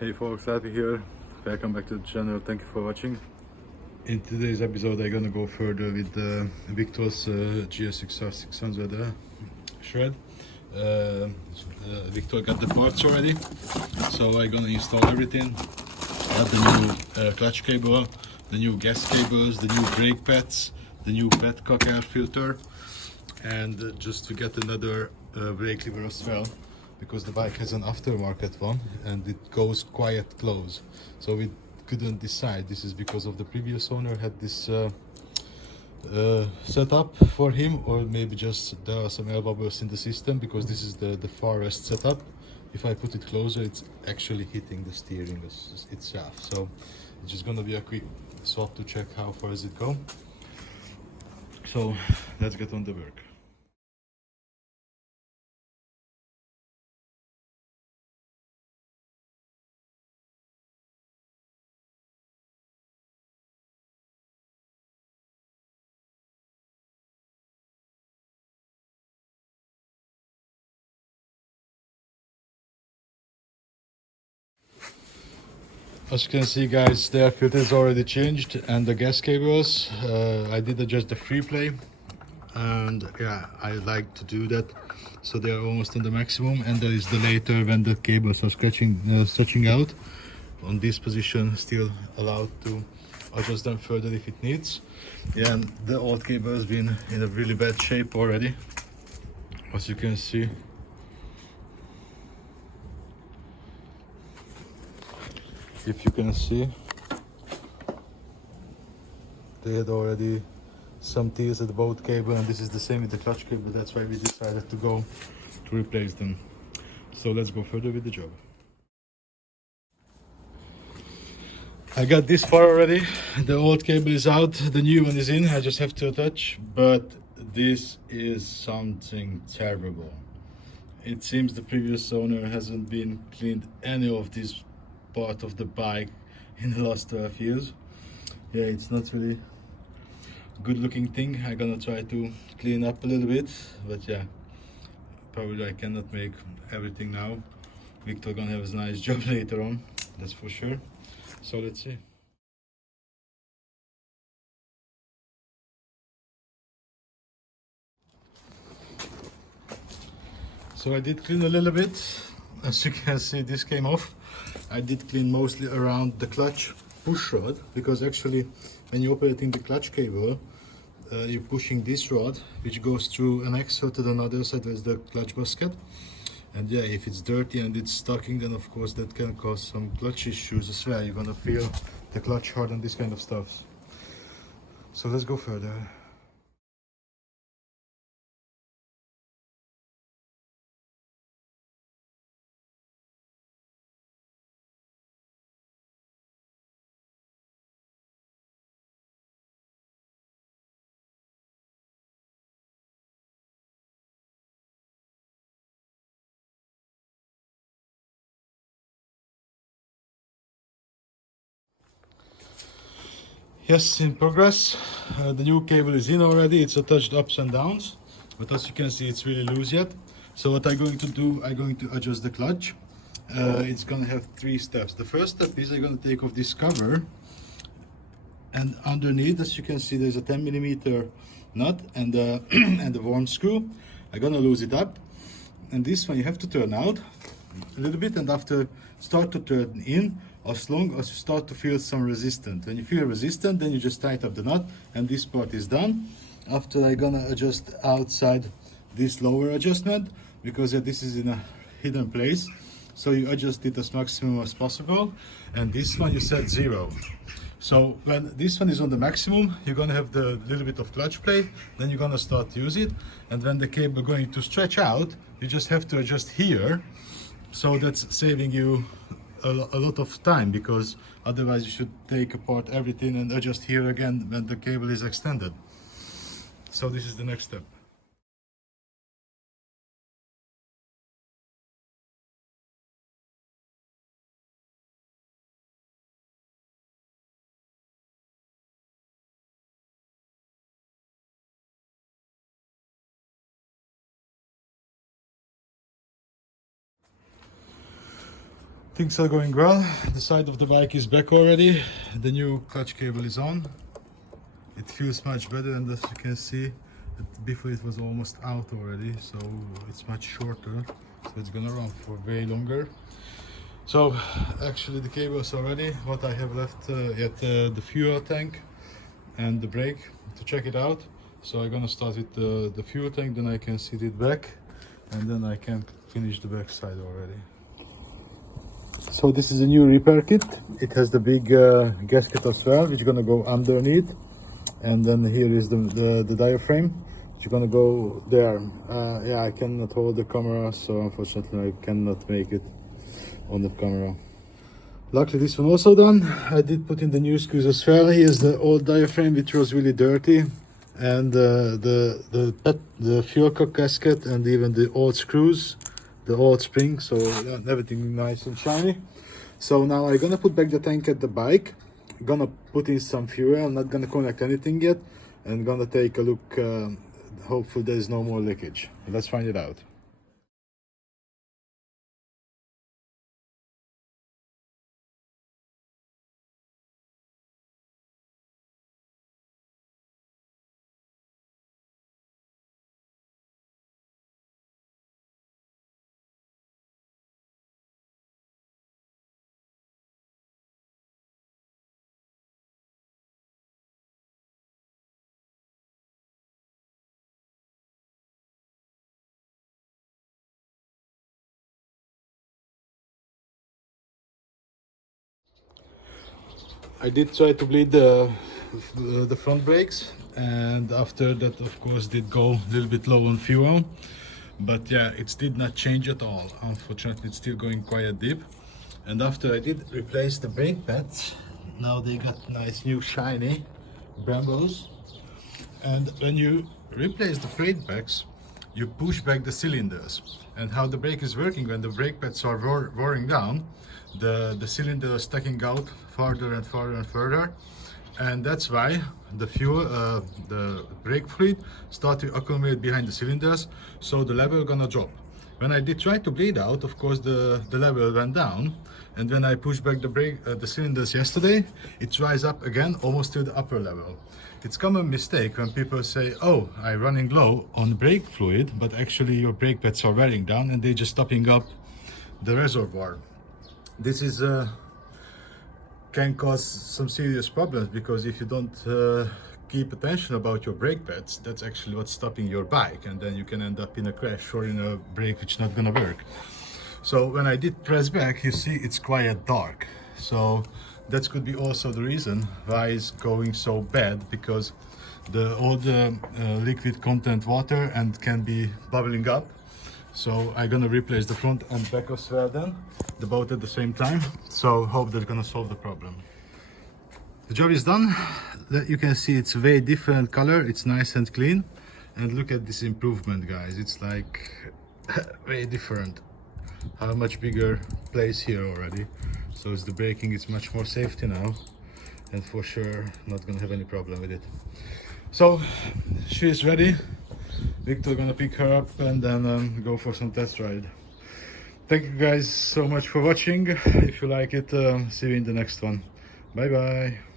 Hey folks, Happy here. Welcome back to the channel. Thank you for watching. In today's episode, I'm gonna go further with Victor's Gsx-R 600 Shred. Victor got the parts already, so I'm gonna install everything. Got the new clutch cable, the new gas cables, the new brake pads, the new petcock air filter, and just to get another brake lever as well, because the bike has an aftermarket one and it goes quite close, so we couldn't decide. This is because of the previous owner had this setup for him, or maybe just there are some air bubbles in the system, because this is the farthest setup. If I put it closer, it's actually hitting the steering itself, so it's just gonna be a quick swap to check how far does it go. So let's get on the work. As you can see, guys, the air filter is already changed, and the gas cables, I did adjust the free play, and yeah, I like to do that, so they are almost on the maximum. And there is the later when the cables are stretching out. On this position, still allowed to adjust them further if it needs. Yeah, and the old cable has been in a really bad shape already, as you can see. If you can see, they had already some tears at the boat cable, and this is the same with the clutch cable. That's why we decided to go to replace them. So let's go further with the job. I got this far already. The old cable is out, the new one is in. I just have to attach, but this is something terrible. It seems the previous owner hasn't been cleaned any of this part of the bike in the last 12 years. Yeah, it's not really good looking thing. I'm gonna try to clean up a little bit, but yeah, probably I cannot make everything now. Victor gonna have a nice job later on, that's for sure. So let's see. So I did clean a little bit. As you can see, this came off. I did clean mostly around the clutch push rod, because actually when you're operating the clutch cable, you're pushing this rod, which goes through an axle to another side, there's the clutch basket. And yeah, if it's dirty and it's stucking, then of course that can cause some clutch issues as well. You're gonna feel the clutch hard and this kind of stuff. So let's go further. Yes, in progress. The new cable is in already. It's attached ups and downs, but as you can see, it's really loose yet. So what I'm going to do, I'm going to adjust the clutch. It's going to have 3 steps. The first step is I'm going to take off this cover, and underneath, as you can see, there's a 10mm nut and and the worm screw. I'm going to lose it up, and this one you have to turn out a little bit, and after start to turn in as long as you start to feel some resistance. When you feel resistant, then you just tighten up the nut, and this part is done. After I'm gonna adjust outside this lower adjustment, because this is in a hidden place, so you adjust it as maximum as possible, and this one you set 0. So when this one is on the maximum, you're gonna have the little bit of clutch play, then you're gonna start to use it, and when the cable going to stretch out, you just have to adjust here. So that's saving you a lot of time, because otherwise you should take apart everything and adjust here again when the cable is extended. So this is the next step. Things are going well. The side of the bike is back already. The new clutch cable is on. It feels much better, and as you can see, before it was almost out already, so it's much shorter, so it's gonna run for way longer. So actually the cables are ready. What I have left yet the fuel tank and the brake to check it out. So I'm gonna start with the fuel tank, then I can seat it back, and then I can finish the back side already. So this is a new repair kit. It has the big gasket as well, which is gonna go underneath, and then here is the diaphragm, which is gonna go there. Yeah, I cannot hold the camera, so unfortunately I cannot make it on the camera. Luckily this one also done. I did put in the new screws as well. Here's the old diaphragm, which was really dirty, and the fuel cock gasket, and even the old screws, the old spring, so yeah, everything nice and shiny. So now I'm gonna put back the tank at the bike, gonna put in some fuel. I'm not gonna connect anything yet, and gonna take a look. Hopefully there's no more leakage. Let's find it out. I did try to bleed the front brakes, and after that of course did go a little bit low on fuel, but yeah, it did not change at all. Unfortunately it's still going quite deep. And after I did replace the brake pads, now they got nice new shiny Brambos. And when you replace the brake pads, you push back the cylinders. And how the brake is working, when the brake pads are wearing down, the cylinder is stacking out farther and farther and further, and that's why the fuel, the brake fluid start to accumulate behind the cylinders, so the level gonna drop. When I did try to bleed out, of course the level went down, and when I pushed back the cylinders yesterday, it rise up again almost to the upper level. It's common mistake when people say, oh, I'm running low on brake fluid, but actually your brake pads are wearing down and they're just topping up the reservoir. This is can cause some serious problems, because if you don't keep attention about your brake pads, that's actually what's stopping your bike, and then you can end up in a crash or in a brake which is not gonna work. So when I did press back, you see it's quite dark, so that could be also the reason why it's going so bad, because all the liquid content water and can be bubbling up. So I'm gonna replace the front and back as well then, both at the same time. So hope that's gonna solve the problem. The job is done. You can see it's a very different color. It's nice and clean. And look at this improvement, guys. It's like very different. How much bigger place here already. So it's the braking, it's much more safety now. And for sure not gonna have any problem with it. So she is ready. Victor gonna pick her up and then go for some test ride. Thank you guys so much for watching. If you like it, see you in the next one. Bye bye.